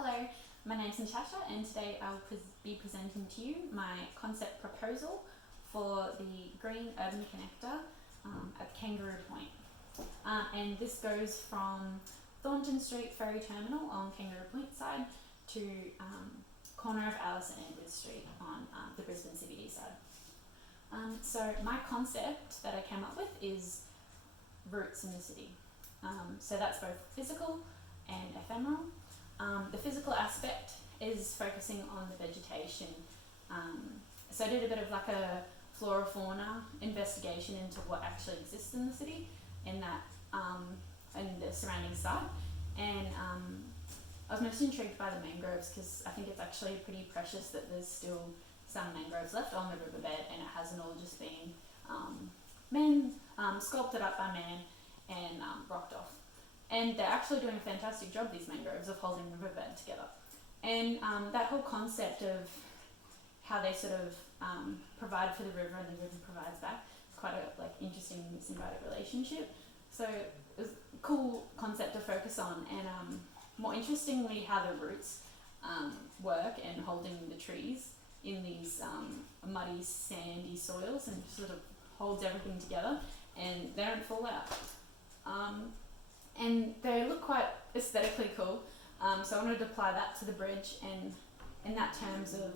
Hello, my name's Natasha and today I'll be presenting to you my concept proposal for the Green Urban Connector at Kangaroo Point. And this goes from Thornton Street Ferry Terminal on Kangaroo Point side to corner of Alice and Edwards Street on the Brisbane CBD side. So my concept that I came up with is roots in the city. So that's both physical and ephemeral. The physical aspect is focusing on the vegetation. So I did a bit of like a flora fauna investigation into what actually exists in the city in that in the surrounding site, and I was most intrigued by the mangroves because I think it's actually pretty precious that there's still some mangroves left on the riverbed, and it hasn't all just been sculpted up by man and rocked off. And they're actually doing a fantastic job, these mangroves, of holding the riverbed together. And that whole concept of how they sort of provide for the river and the river provides back is quite a interesting symbiotic relationship. So it was a cool concept to focus on, and more interestingly, how the roots work and holding the trees in these muddy, sandy soils, and sort of holds everything together, and they don't fall out. And they look quite aesthetically cool, so I wanted to apply that to the bridge, and in that terms of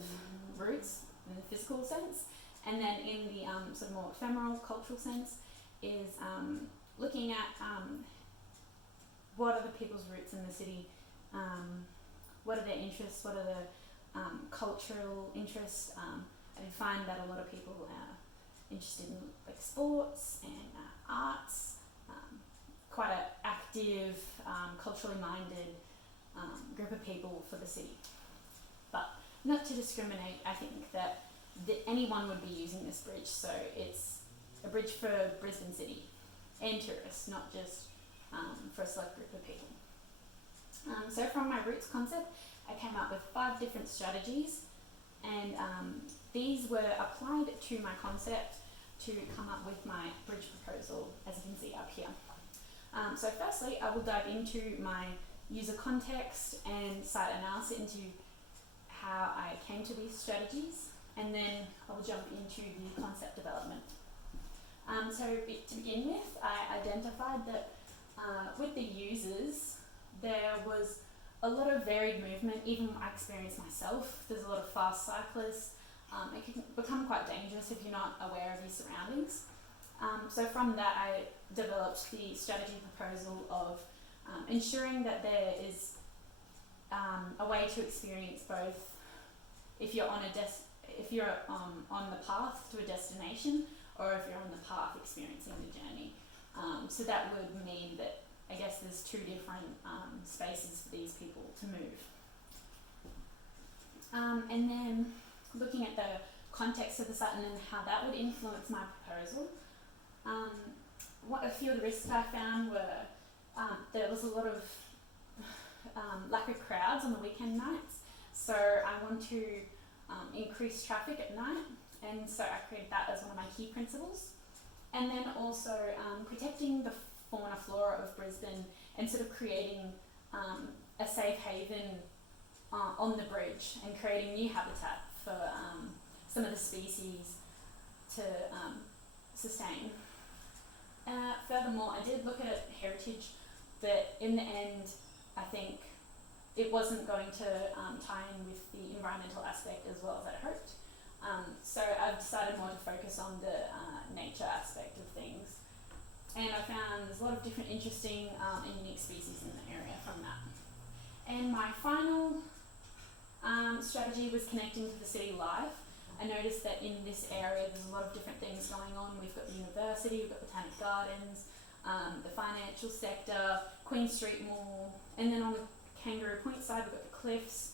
roots in the physical sense, and then in the sort of more ephemeral cultural sense is looking at what are the people's roots in the city, what are their interests, what are the cultural interests. I did find that a lot of people are interested in sports and arts, quite an active, culturally minded group of people for the city. But not to discriminate, I think that anyone would be using this bridge, so it's a bridge for Brisbane City and tourists, not just for a select group of people. So from my roots concept, I came up with 5 different strategies, and these were applied to my concept to come up with my bridge proposal, as you can see up here. So firstly, I will dive into my user context and site analysis into how I came to these strategies, and then I will jump into the concept development. So to begin with, I identified that with the users, there was a lot of varied movement. Even I experienced myself, there's a lot of fast cyclists. It can become quite dangerous if you're not aware of your surroundings. So from that, I developed the strategy proposal of ensuring that there is a way to experience both if you're on on the path to a destination, or if you're on the path experiencing the journey. So that would mean that I guess there's 2 different spaces for these people to move. And then looking at the context of the site and then how that would influence my proposal. What a few of the risks I found were there was a lot of lack of crowds on the weekend nights, so I want to increase traffic at night, and so I created that as one of my key principles. And then also protecting the fauna flora of Brisbane and sort of creating a safe haven on the bridge and creating new habitat for some of the species to sustain. Furthermore, I did look at heritage, but in the end, I think it wasn't going to tie in with the environmental aspect as well as I hoped. So I've decided more to focus on the nature aspect of things. And I found there's a lot of different interesting and unique species in the area from that. And my final strategy was connecting to the city life. I noticed that in this area there's a lot of different things going on. We've got the university, we've got Botanic Gardens, the financial sector, Queen Street Mall, and then on the Kangaroo Point side we've got the cliffs,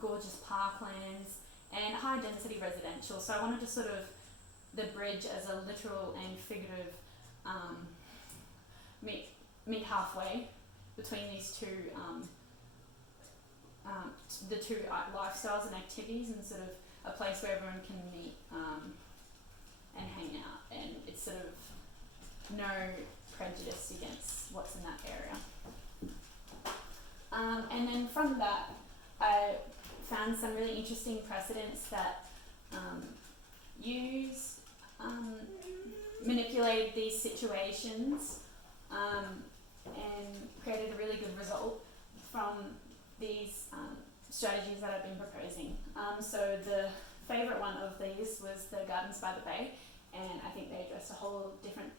gorgeous parklands, and high density residential. So I wanted to sort of the bridge as a literal and figurative meet halfway between these two the 2 lifestyles and activities, and sort of a place where everyone can meet and hang out, and it's sort of no prejudice against what's in that area. And then from that, I found some really interesting precedents that manipulated these situations and created a really good result from these strategies that I've been proposing. So the favourite one of these was the Gardens by the Bay, and I think they addressed a whole different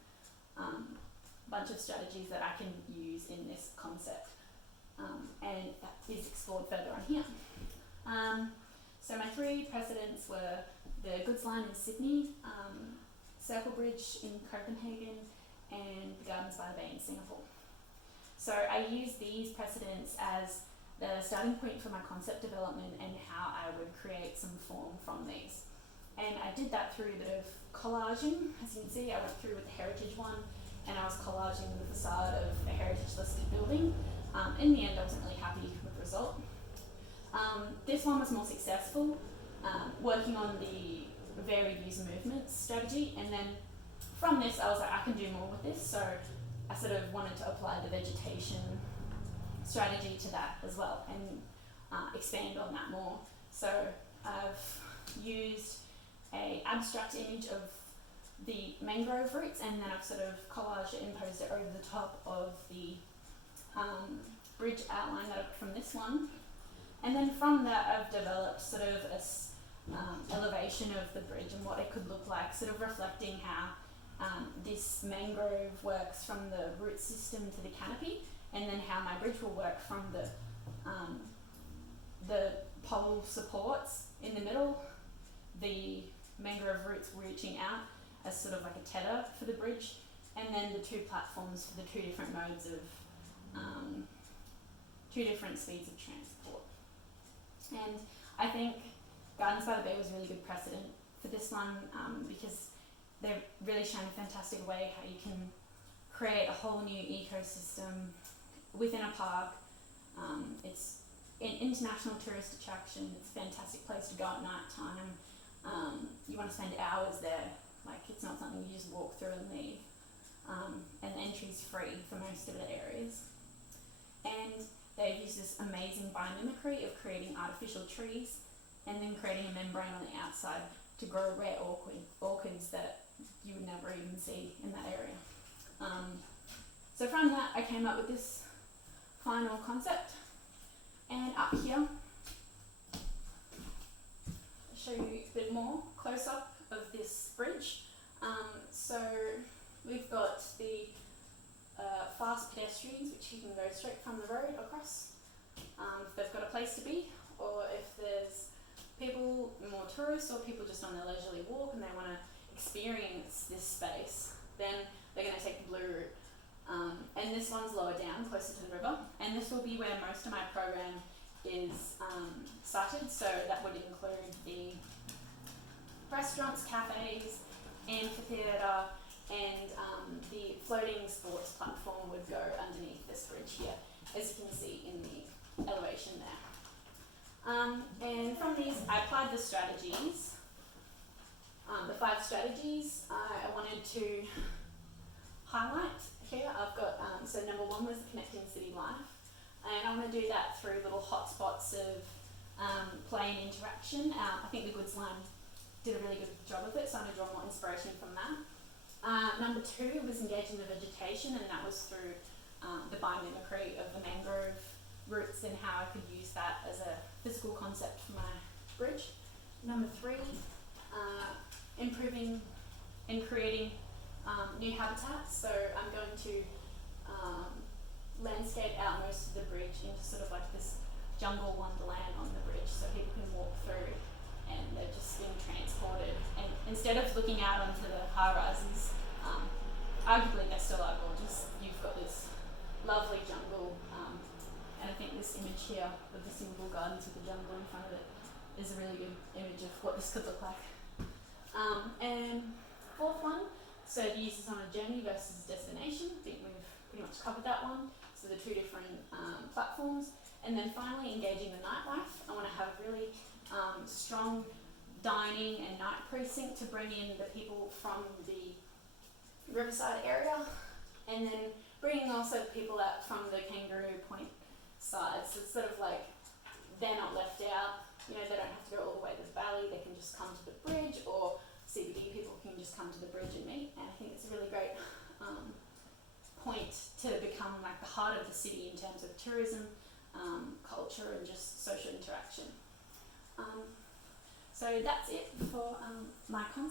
bunch of strategies that I can use in this concept, and that is explored further on here. So my three precedents were the Goods Line in Sydney, Circle Bridge in Copenhagen, and the Gardens by the Bay in Singapore. So I use these precedents as the starting point for my concept development and how I would create some form from these. And I did that through a bit of collaging. As you can see, I went through with the heritage one, and I was collaging the facade of a heritage listed building. In the end, I wasn't really happy with the result. This one was more successful, working on the varied user movements strategy, and then from this I was like, I can do more with this, so I sort of wanted to apply the vegetation strategy to that as well and expand on that more. So I've used a abstract image of the mangrove roots, and then I've sort of collaged it and posed it over the top of the bridge outline that I got from this one. And then from that I've developed sort of a elevation of the bridge and what it could look like, sort of reflecting how this mangrove works from the root system to the canopy, and then how my bridge will work from the pole supports in the middle, the mangrove roots reaching out as sort of like a tether for the bridge, and then the two platforms for the two different modes of two different speeds of transport. And I think Gardens by the Bay was a really good precedent for this one, because they've really shown a fantastic way how you can create a whole new ecosystem within a park. It's an international tourist attraction. It's a fantastic place to go at night time. You want to spend hours there. Like, it's not something you just walk through and leave. And the entry's free for most of the areas. And they use this amazing biomimicry of creating artificial trees and then creating a membrane on the outside to grow rare orchids that you would never even see in that area. So from that I came up with this final concept, and up here I'll show you a bit more close up of this bridge. So we've got the fast pedestrians, which you can go straight from the road across if they've got a place to be, or if there's people, more tourists, or people just on their leisurely walk and they want to experience this space, then they're going to take the blue route. And this one's lower down, closer to the river, and this will be where most of my program is cited. So that would include the restaurants, cafes, amphitheatre, and the floating sports platform would go underneath this bridge here, as you can see in the elevation there. And from these I applied the strategies, the 5 strategies I wanted to highlight here. I've got, so number 1 was connecting city life, and I want to do that through little hotspots of play and interaction. I think the Goods Line did a really good job of it, so I'm going to draw more inspiration from that. Number 2 was engaging the vegetation, and that was through the biomimicry of the mangrove roots and how I could use that as a physical concept for my bridge. Number 3, improving and creating new habitats. So I'm going to landscape out most of the bridge into sort of like this jungle wonderland on the bridge, so people can walk through and they're just being transported. And instead of looking out onto the high rises, arguably they still are gorgeous. You've got this lovely jungle, and I think this image here with the single gardens with the jungle in front of it is a really good image of what this could look like. And 4th one, so the users on a journey versus destination. I think we've pretty much covered that one. So the 2 different platforms. And then finally, engaging the nightlife. I want to have really strong dining and night precinct to bring in the people from the Riverside area, and then bringing also people out from the Kangaroo Point side. So it's sort of like they're not to become like the heart of the city in terms of tourism, culture and just social interaction. So that's it for my concept.